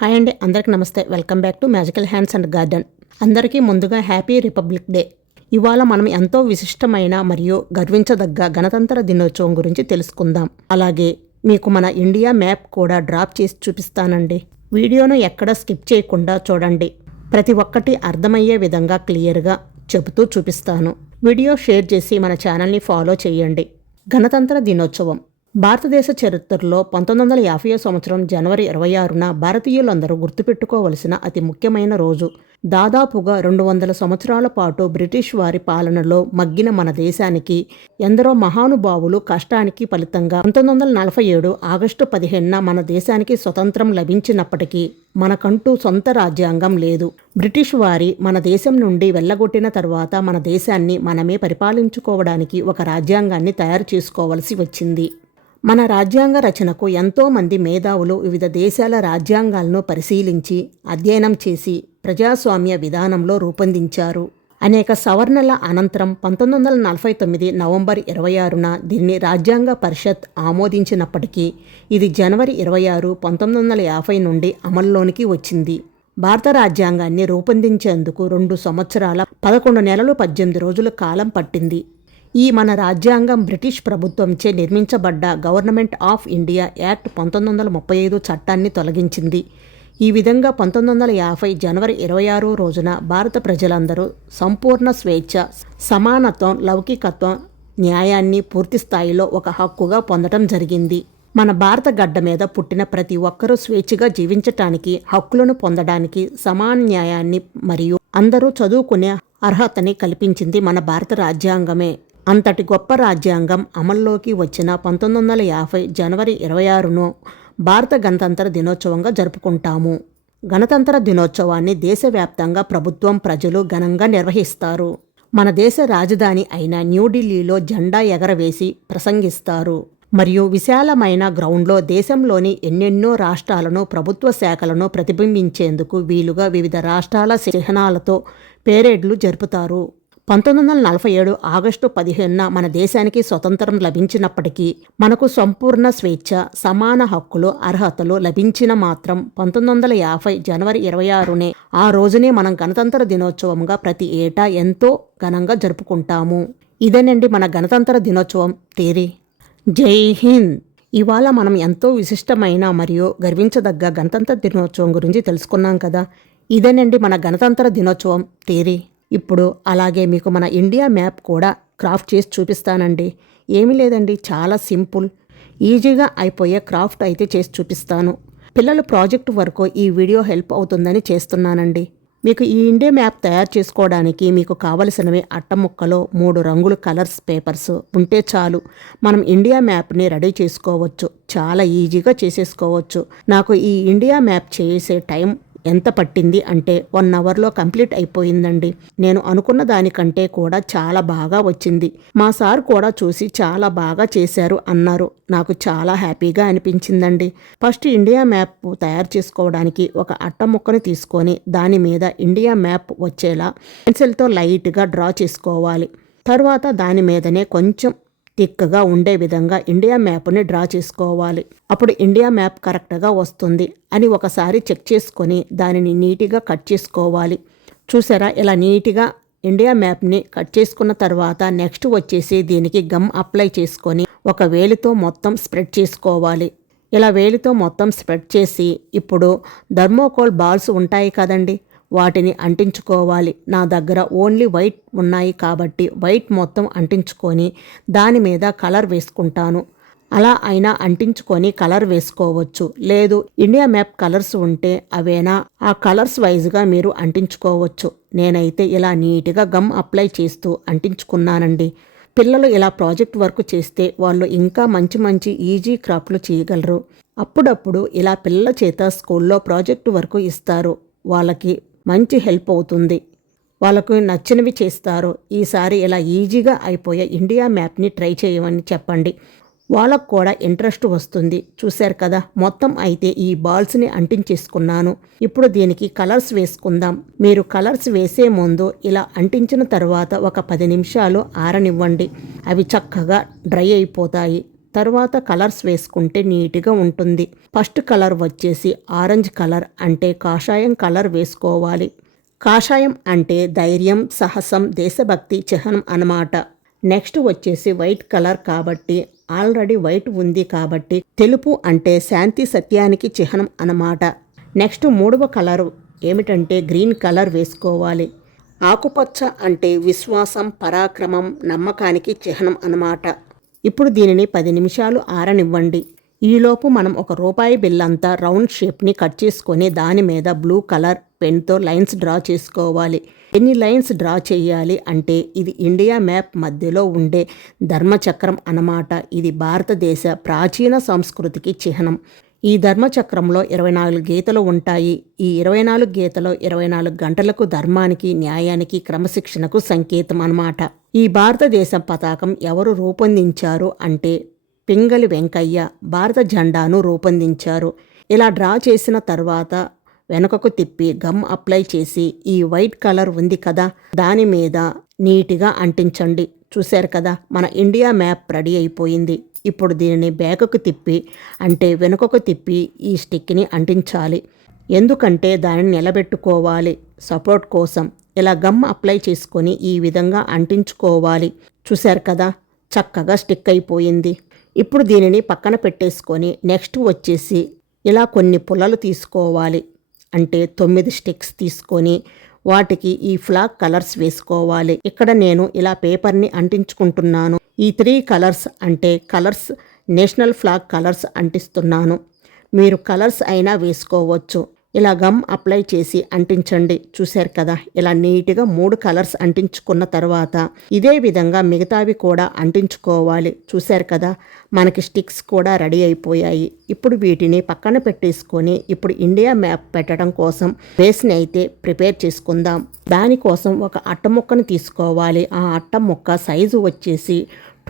Hi అండి, అందరికీ నమస్తే. Welcome back to magical hands and garden. అందరికీ ముందుగా హ్యాపీ రిపబ్లిక్ డే. ఇవాళ మనం ఎంతో విశిష్టమైన మరియు గర్వించదగ్గ గణతంత్ర దినోత్సవం గురించి తెలుసుకుందాం. అలాగే మీకు మన ఇండియా మ్యాప్ కూడా డ్రాప్ చేసి చూపిస్తానండి. వీడియోను ఎక్కడ స్కిప్ చేయకుండా చూడండి. ప్రతి ఒక్కటి అర్థమయ్యే విధంగా క్లియర్గా చెబుతూ చూపిస్తాను. వీడియో షేర్ చేసి మన ఛానల్ని ఫాలో చేయండి. గణతంత్ర దినోత్సవం భారతదేశ చరిత్రలో 1950 సంవత్సరం జనవరి 26న భారతీయులందరూ గుర్తుపెట్టుకోవలసిన అతి ముఖ్యమైన రోజు. దాదాపుగా 200 సంవత్సరాల పాటు బ్రిటిష్ వారి పాలనలో మగ్గిన మన దేశానికి ఎందరో మహానుభావులు కష్టానికి ఫలితంగా 1947 ఆగస్టు 15న మన దేశానికి స్వతంత్రం లభించినప్పటికీ మనకంటూ సొంత రాజ్యాంగం లేదు. బ్రిటిష్ వారి మన దేశం నుండి వెళ్ళగొట్టిన తర్వాత మన దేశాన్ని మనమే పరిపాలించుకోవడానికి ఒక రాజ్యాంగాన్ని తయారు చేసుకోవలసి వచ్చింది. మన రాజ్యాంగ రచనకు ఎంతోమంది మేధావులు వివిధ దేశాల రాజ్యాంగాలను పరిశీలించి అధ్యయనం చేసి ప్రజాస్వామ్య విధానంలో రూపొందించారు. అనేక సవరణల అనంతరం 1949 నవంబర్ 26న దీన్ని రాజ్యాంగ పరిషత్ ఆమోదించినప్పటికీ ఇది జనవరి 26, 1950 నుండి అమల్లోనికి వచ్చింది. భారత రాజ్యాంగాన్ని రూపొందించేందుకు 2 సంవత్సరాల 11 నెలలు 18 రోజుల కాలం పట్టింది. ఈ మన రాజ్యాంగం బ్రిటిష్ ప్రభుత్వంచే నిర్మించబడ్డ గవర్నమెంట్ ఆఫ్ ఇండియా యాక్ట్ 1935 చట్టాన్ని తొలగించింది. ఈ విధంగా 1950 జనవరి 26 రోజున భారత ప్రజలందరూ సంపూర్ణ స్వేచ్ఛ, సమానత్వం, లౌకికత్వం, న్యాయాన్ని పూర్తి స్థాయిలో ఒక హక్కుగా పొందడం జరిగింది. మన భారత గడ్డ మీద పుట్టిన ప్రతి ఒక్కరూ స్వేచ్ఛగా జీవించటానికి, హక్కులను పొందడానికి, సమాన న్యాయాన్ని మరియు అందరూ చదువుకునే అర్హతని కల్పించింది మన భారత రాజ్యాంగమే. అంతటి గొప్ప రాజ్యాంగం అమల్లోకి వచ్చిన 1950 జనవరి 26ను భారత గణతంత్ర దినోత్సవంగా జరుపుకుంటాము. గణతంత్ర దినోత్సవాన్ని దేశవ్యాప్తంగా ప్రభుత్వం, ప్రజలు ఘనంగా నిర్వహిస్తారు. మన దేశ రాజధాని అయిన న్యూఢిల్లీలో జెండా ఎగరవేసి ప్రసంగిస్తారు. మరియు విశాలమైన గ్రౌండ్లో దేశంలోని ఎన్నెన్నో రాష్ట్రాలను, ప్రభుత్వ శాఖలను ప్రతిబింబించేందుకు వీలుగా వివిధ రాష్ట్రాల చిహ్నాలతో పేరేడ్లు జరుపుతారు. 1947 ఆగస్టు 15న మన దేశానికి స్వతంత్రం లభించినప్పటికీ మనకు సంపూర్ణ స్వేచ్ఛ, సమాన హక్కులు, అర్హతలు లభించిన మాత్రం 1950 జనవరి 26నే. ఆ రోజునే మనం గణతంత్ర దినోత్సవంగా ప్రతి ఏటా ఎంతో ఘనంగా జరుపుకుంటాము. ఇదేనండి మన గణతంత్ర దినోత్సవం థియరీ. జై హింద్. ఇవాళ మనం ఎంతో విశిష్టమైన మరియు గర్వించదగ్గ గణతంత్ర దినోత్సవం గురించి తెలుసుకున్నాం కదా. ఇదేనండి మన గణతంత్ర దినోత్సవం థియరీ. ఇప్పుడు అలాగే మీకు మన ఇండియా మ్యాప్ కూడా క్రాఫ్ట్ చేసి చూపిస్తానండి. ఏమీ లేదండి, చాలా సింపుల్, ఈజీగా అయిపోయే క్రాఫ్ట్ అయితే చేసి చూపిస్తాను. పిల్లల ప్రాజెక్టు వరకు ఈ వీడియో హెల్ప్ అవుతుందని చేస్తున్నానండి. మీకు ఈ ఇండియా మ్యాప్ తయారు చేసుకోవడానికి మీకు కావలసినవి అట్ట ముక్కలు, 3 రంగుల కలర్స్ పేపర్స్ ఉంటే చాలు. మనం ఇండియా మ్యాప్ని రెడీ చేసుకోవచ్చు. చాలా ఈజీగా చేసేసుకోవచ్చు. నాకు ఈ ఇండియా మ్యాప్ చేసే టైం ఎంత పట్టింది అంటే 1 అవర్లో కంప్లీట్ అయిపోయిందండి. నేను అనుకున్న దానికంటే కూడా చాలా బాగా వచ్చింది. మా సార్ కూడా చూసి చాలా బాగా చేశారు అన్నారు. నాకు చాలా హ్యాపీగా అనిపించిందండి. ఫస్ట్ ఇండియా మ్యాప్ తయారు చేసుకోవడానికి ఒక అట్ట ముక్కని తీసుకొని దాని మీద ఇండియా మ్యాప్ వచ్చేలా పెన్సిల్తో లైట్గా డ్రా చేసుకోవాలి. తర్వాత దాని మీదనే కొంచెం థిక్గా ఉండే విధంగా ఇండియా మ్యాప్ని డ్రా చేసుకోవాలి. అప్పుడు ఇండియా మ్యాప్ కరెక్ట్గా వస్తుంది అని ఒకసారి చెక్ చేసుకొని దానిని నీట్గా కట్ చేసుకోవాలి. చూసారా, ఇలా నీట్గా ఇండియా మ్యాప్ని కట్ చేసుకున్న తర్వాత నెక్స్ట్ వచ్చేసి దీనికి గమ్ అప్లై చేసుకొని ఒక వేలితో మొత్తం స్ప్రెడ్ చేసుకోవాలి. ఇలా వేలితో మొత్తం స్ప్రెడ్ చేసి ఇప్పుడు థర్మోకోల్ బాల్స్ ఉంటాయి కదండి, వాటిని అంటించుకోవాలి. నా దగ్గర ఓన్లీ వైట్ ఉన్నాయి కాబట్టి వైట్ మొత్తం అంటించుకొని దాని మీద కలర్ వేసుకుంటాను. అలా అయినా అంటించుకొని కలర్ వేసుకోవచ్చు. లేదు ఇండియా మ్యాప్ కలర్స్ ఉంటే అవేనా ఆ కలర్స్ వైజ్గా మీరు అంటించుకోవచ్చు. నేనైతే ఇలా నీట్గా గమ్ అప్లై చేస్తూ అంటించుకున్నానండి. పిల్లలు ఇలా ప్రాజెక్ట్ వర్క్ చేస్తే వాళ్ళు ఇంకా మంచి మంచి ఈజీ క్రాఫ్ట్లు చేయగలరు. అప్పుడప్పుడు ఇలా పిల్లల చేత స్కూల్లో ప్రాజెక్ట్ వర్క్ ఇస్తారు. వాళ్ళకి మంచి హెల్ప్ అవుతుంది. వాళ్ళకు నచ్చినవి చేస్తారు. ఈసారి ఇలా ఈజీగా అయిపోయే ఇండియా మ్యాప్ని ట్రై చేయమని చెప్పండి. వాళ్ళకు కూడా ఇంట్రెస్ట్ వస్తుంది. చూశారు కదా, మొత్తం అయితే ఈ బాల్స్ని అంటించేసుకున్నాను. ఇప్పుడు దీనికి కలర్స్ వేసుకుందాం. మీరు కలర్స్ వేసే ముందు ఇలా అంటించిన తర్వాత ఒక 10 నిమిషాలు ఆరనివ్వండి. అవి చక్కగా డ్రై అయిపోతాయి. తర్వాత కలర్స్ వేసుకుంటే నీట్గా ఉంటుంది. ఫస్ట్ కలర్ వచ్చేసి ఆరెంజ్ కలర్ అంటే కాషాయం కలర్ వేసుకోవాలి. కాషాయం అంటే ధైర్యం, సాహసం, దేశభక్తి చిహ్నం అన్నమాట. నెక్స్ట్ వచ్చేసి వైట్ కలర్ కాబట్టి ఆల్రెడీ వైట్ ఉంది కాబట్టి తెలుపు అంటే శాంతి సత్యానికి చిహ్నం అన్నమాట. నెక్స్ట్ మూడవ కలర్ ఏమిటంటే గ్రీన్ కలర్ వేసుకోవాలి. ఆకుపచ్చ అంటే విశ్వాసం, పరాక్రమం, నమ్మకానికి చిహ్నం అన్నమాట. ఇప్పుడు దీనిని 10 నిమిషాలు ఆరనివ్వండి. ఈలోపు మనం ఒక రూపాయి బిల్లంతా రౌండ్ షేప్ని కట్ చేసుకొని దాని మీద బ్లూ కలర్ పెన్తో లైన్స్ డ్రా చేసుకోవాలి. ఎన్ని లైన్స్ డ్రా చేయాలి అంటే ఇది ఇండియా మ్యాప్ మధ్యలో ఉండే ధర్మచక్రం అన్నమాట. ఇది భారతదేశ ప్రాచీన సంస్కృతికి చిహ్నం. ఈ ధర్మచక్రంలో 24 గీతలు ఉంటాయి. ఈ 24 గీతలు 24 గంటలకు ధర్మానికి, న్యాయానికి, క్రమశిక్షణకు సంకేతం అన్నమాట. ఈ భారతదేశ పతాకం ఎవరు రూపొందించారు అంటే పింగళి వెంకయ్య భారత జెండాను రూపొందించారు. ఇలా డ్రా చేసిన తర్వాత వెనుకకు తిప్పి గమ్ అప్లై చేసి ఈ వైట్ కలర్ ఉంది కదా దాని మీద నీట్గా అంటించండి. చూశారు కదా, మన ఇండియా మ్యాప్ రెడీ అయిపోయింది. ఇప్పుడు దీనిని బ్యాకుకు తిప్పి అంటే వెనుకకు తిప్పి ఈ స్టిక్ని అంటించాలి. ఎందుకంటే దానిని నిలబెట్టుకోవాలి సపోర్ట్ కోసం. ఇలా గమ్ అప్లై చేసుకొని ఈ విధంగా అంటించుకోవాలి. చూశారు కదా, చక్కగా స్టిక్ అయిపోయింది. ఇప్పుడు దీనిని పక్కన పెట్టేసుకొని నెక్స్ట్ వచ్చేసి ఇలా కొన్ని పుల్లలు తీసుకోవాలి. అంటే 9 స్టిక్స్ తీసుకొని వాటికి ఈ ఫ్లాగ్ కలర్స్ వేసుకోవాలి. ఇక్కడ నేను ఇలా పేపర్ని అంటించుకుంటున్నాను. ఈ 3 కలర్స్ అంటే కలర్స్ నేషనల్ ఫ్లాగ్ కలర్స్ అంటిస్తున్నాను. మీరు కలర్స్ అయినా వేసుకోవచ్చు. ఇలా గమ్ అప్లై చేసి అంటించండి. చూశారు కదా, ఇలా నీట్గా 3 కలర్స్ అంటించుకున్న తర్వాత ఇదే విధంగా మిగతావి కూడా అంటించుకోవాలి. చూశారు కదా, మనకి స్టిక్స్ కూడా రెడీ అయిపోయాయి. ఇప్పుడు వీటిని పక్కన పెట్టేసుకొని ఇప్పుడు ఇండియా మ్యాప్ పెట్టడం కోసం బేస్ని అయితే ప్రిపేర్ చేసుకుందాం. దానికోసం ఒక అట్ట ముక్కను తీసుకోవాలి. ఆ అట్ట ముక్క సైజు వచ్చేసి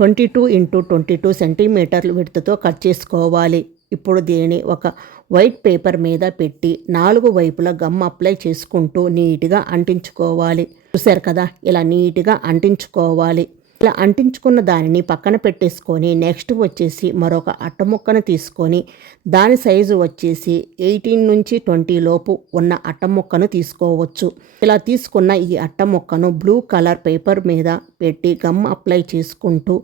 22 x 22 సెంటీమీటర్లు విడ్త్తో కట్ చేసుకోవాలి. ఇప్పుడు దీనిని ఒక వైట్ పేపర్ మీద పెట్టి 4 వైపులా గమ్ అప్లై చేసుకుంటూ నీట్గా అంటించుకోవాలి. చూశారు కదా, ఇలా నీట్గా అంటించుకోవాలి. ఇలా అంటించుకున్న దానిని పక్కన పెట్టేసుకొని నెక్స్ట్ వచ్చేసి మరొక అట్ట ముక్కను తీసుకొని దాని సైజు వచ్చేసి 18 నుంచి 20 లోపు ఉన్న అట్ట ముక్కను తీసుకోవచ్చు. ఇలా తీసుకున్న ఈ అట్ట ముక్కను బ్లూ కలర్ పేపర్ మీద పెట్టి గమ్ అప్లై చేసుకుంటూ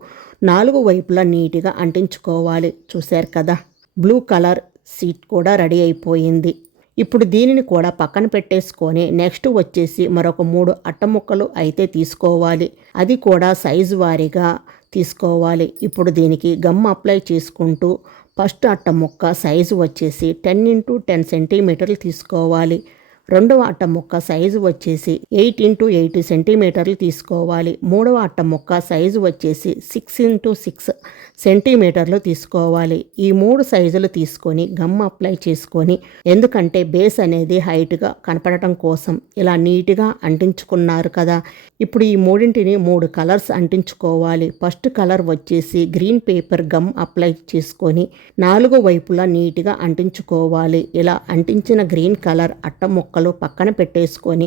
4 వైపులా నీట్గా అంటించుకోవాలి. చూశారు కదా, బ్లూ కలర్ సీట్ కూడా రెడీ అయిపోయింది. ఇప్పుడు దీనిని కూడా పక్కన పెట్టేసుకొని నెక్స్ట్ వచ్చేసి మరొక 3 అట్ట ముక్కలు అయితే తీసుకోవాలి. అది కూడా సైజు వారీగా తీసుకోవాలి. ఇప్పుడు దీనికి గమ్ అప్లై చేసుకుంటూ ఫస్ట్ అట్ట ముక్క సైజు వచ్చేసి 10 x 10 సెంటీమీటర్లు తీసుకోవాలి. రెండవ అట్ట ముక్క సైజు వచ్చేసి 8 x 8 సెంటీమీటర్లు తీసుకోవాలి. మూడవ అట్ట ముక్క సైజు వచ్చేసి 6 x 6 సెంటీమీటర్లు తీసుకోవాలి. ఈ 3 సైజులు తీసుకొని గమ్ అప్లై చేసుకొని ఎందుకంటే బేస్ అనేది హైట్గా కనపడటం కోసం ఇలా నీట్గా అంటించుకున్నారు కదా. ఇప్పుడు ఈ మూడింటిని 3 కలర్స్ అంటించుకోవాలి. ఫస్ట్ కలర్ వచ్చేసి గ్రీన్ పేపర్ గమ్ అప్లై చేసుకొని 4 వైపులా నీట్గా అంటించుకోవాలి. ఇలా అంటించిన గ్రీన్ కలర్ అట్ట ముక్కలు పక్కన పెట్టేసుకొని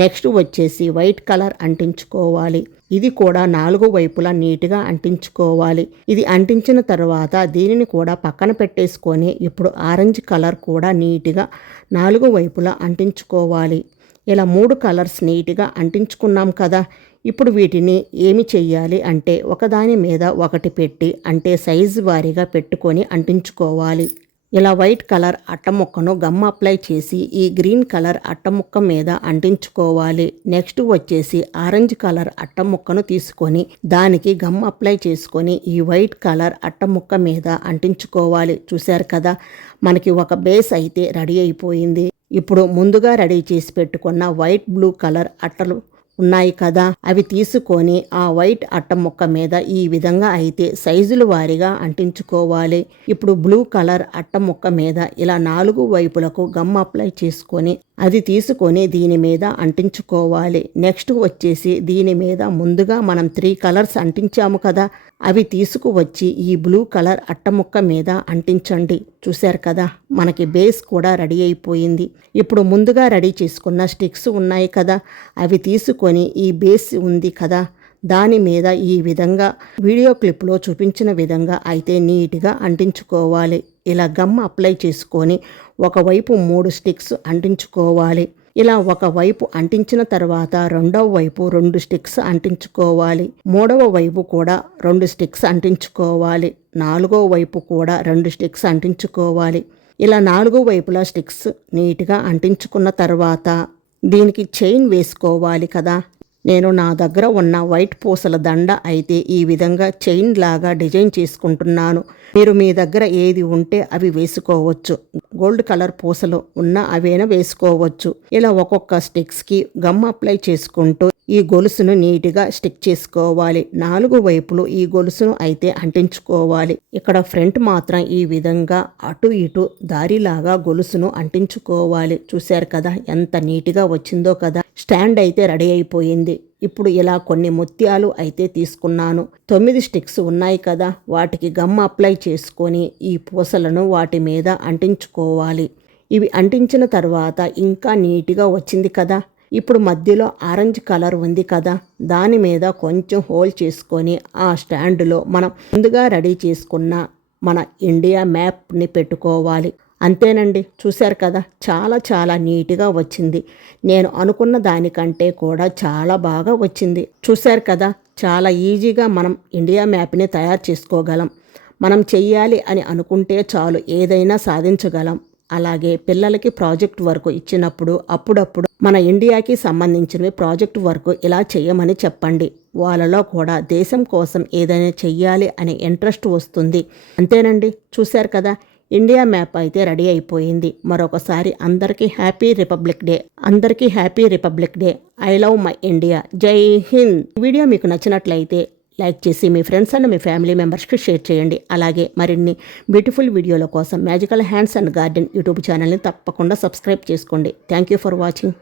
నెక్స్ట్ వచ్చేసి వైట్ కలర్ అంటించుకోవాలి. ఇది కూడా 4 వైపులా నీట్గా అంటించుకోవాలి. ఇది అంటించిన తర్వాత దీనిని కూడా పక్కన పెట్టేసుకొని ఇప్పుడు ఆరెంజ్ కలర్ కూడా నీట్గా 4 వైపులా అంటించుకోవాలి. ఇలా 3 కలర్స్ నీట్గా అంటించుకున్నాం కదా. ఇప్పుడు వీటిని ఏమి చెయ్యాలి అంటే ఒకదాని మీద ఒకటి పెట్టి అంటే సైజు వారీగా పెట్టుకొని అంటించుకోవాలి. ఇలా వైట్ కలర్ అట్ట ముక్కను గమ్ అప్లై చేసి ఈ గ్రీన్ కలర్ అట్ట ముక్క మీద అంటించుకోవాలి. నెక్స్ట్ వచ్చేసి ఆరెంజ్ కలర్ అట్ట ముక్కను తీసుకొని దానికి గమ్ అప్లై చేసుకొని ఈ వైట్ కలర్ అట్ట ముక్క మీద అంటించుకోవాలి. చూశారు కదా, మనకి ఒక బేస్ అయితే రెడీ అయిపోయింది. ఇప్పుడు ముందుగా రెడీ చేసి పెట్టుకున్న వైట్ బ్లూ కలర్ అట్టలు ఉన్నాయి కదా, అవి తీసుకొని ఆ వైట్ అట్ట ముక్క మీద ఈ విధంగా అయితే సైజుల వారీగా అంటించుకోవాలి. ఇప్పుడు బ్లూ కలర్ అట్ట ముక్క మీద ఇలా 4 వైపులకు గమ్ అప్లై చేసుకొని అది తీసుకొని దీని మీద అంటించుకోవాలి. నెక్స్ట్ వచ్చేసి దీని మీద ముందుగా మనం 3 కలర్స్ అంటించాము కదా, అవి తీసుకువచ్చి ఈ బ్లూ కలర్ అట్ట ముక్క మీద అంటించండి. చూశారు కదా, మనకి బేస్ కూడా రెడీ అయిపోయింది. ఇప్పుడు ముందుగా రెడీ చేసుకున్న స్టిక్స్ ఉన్నాయి కదా, అవి తీసుకొని ఈ బేస్ ఉంది కదా దాని మీద ఈ విధంగా వీడియో క్లిప్లో చూపించిన విధంగా అయితే నీట్గా అంటించుకోవాలి. ఇలా గమ్ అప్లై చేసుకొని ఒకవైపు 3 స్టిక్స్ అంటించుకోవాలి. ఇలా ఒకవైపు అంటించిన తర్వాత రెండవ వైపు 2 స్టిక్స్ అంటించుకోవాలి. మూడవ వైపు కూడా 2 స్టిక్స్ అంటించుకోవాలి. నాలుగో వైపు కూడా 2 స్టిక్స్ అంటించుకోవాలి. ఇలా 4 వైపులా స్టిక్స్ నీట్గా అంటించుకున్న తర్వాత దీనికి చైన్ వేసుకోవాలి కదా. నేను నా దగ్గర ఉన్న వైట్ పూసల దండ అయితే ఈ విధంగా చైన్ లాగా డిజైన్ చేసుకుంటున్నాను. మీరు మీ దగ్గర ఏది ఉంటే అవి వేసుకోవచ్చు. గోల్డ్ కలర్ పూసలు ఉన్న అవైనా వేసుకోవచ్చు. ఇలా ఒక్కొక్క స్టిక్స్కి గమ్ అప్లై చేసుకుంటూ ఈ గొలుసును నీట్గా స్టిక్ చేసుకోవాలి. 4 వైపులు ఈ గొలుసును అయితే అంటించుకోవాలి. ఇక్కడ ఫ్రంట్ మాత్రం ఈ విధంగా అటు ఇటు దారిలాగా గొలుసును అంటించుకోవాలి. చూశారు కదా ఎంత నీట్గా వచ్చిందో కదా. స్టాండ్ అయితే రెడీ అయిపోయింది. ఇప్పుడు ఇలా కొన్ని ముత్యాలు అయితే తీసుకున్నాను. 9 స్టిక్స్ ఉన్నాయి కదా, వాటికి గమ్ అప్లై చేసుకొని ఈ పూసలను వాటి మీద అంటించుకోవాలి. ఇవి అంటించిన తర్వాత ఇంకా నీట్గా వచ్చింది కదా. ఇప్పుడు మధ్యలో ఆరెంజ్ కలర్ ఉంది కదా, దాని మీద కొంచెం హోల్ చేసుకొని ఆ స్టాండ్లో మనం ముందుగా రెడీ చేసుకున్న మన ఇండియా మ్యాప్ని పెట్టుకోవాలి. అంతేనండి, చూశారు కదా చాలా చాలా నీట్గా వచ్చింది. నేను అనుకున్న దానికంటే కూడా చాలా బాగా వచ్చింది. చూశారు కదా చాలా ఈజీగా మనం ఇండియా మ్యాప్ని తయారు చేసుకోగలం. మనం చెయ్యాలి అని అనుకుంటే చాలు ఏదైనా సాధించగలం. అలాగే పిల్లలకి ప్రాజెక్ట్ వర్క్ ఇచ్చినప్పుడు అప్పుడప్పుడు మన ఇండియాకి సంబంధించినవి ప్రాజెక్ట్ వర్క్ ఇలా చేయమని చెప్పండి. వాళ్ళలో కూడా దేశం కోసం ఏదైనా చెయ్యాలి అనే ఇంట్రెస్ట్ వస్తుంది. అంతేనండి, చూశారు కదా ఇండియా మ్యాప్ అయితే రెడీ అయిపోయింది. మరొకసారి అందరికీ హ్యాపీ రిపబ్లిక్ డే. అందరికీ happy republic day. I love my India. జై హింద్. వీడియో మీకు నచ్చినట్లయితే లైక్ చేసి మీ ఫ్రెండ్స్ అండ్ మీ ఫ్యామిలీ మెంబర్స్కి షేర్ చేయండి. అలాగే మరిన్ని బ్యూటిఫుల్ వీడియోల కోసం magical hands and garden YouTube ఛానల్ని తప్పకుండా సబ్స్క్రైబ్ చేసుకోండి. Thank you for watching.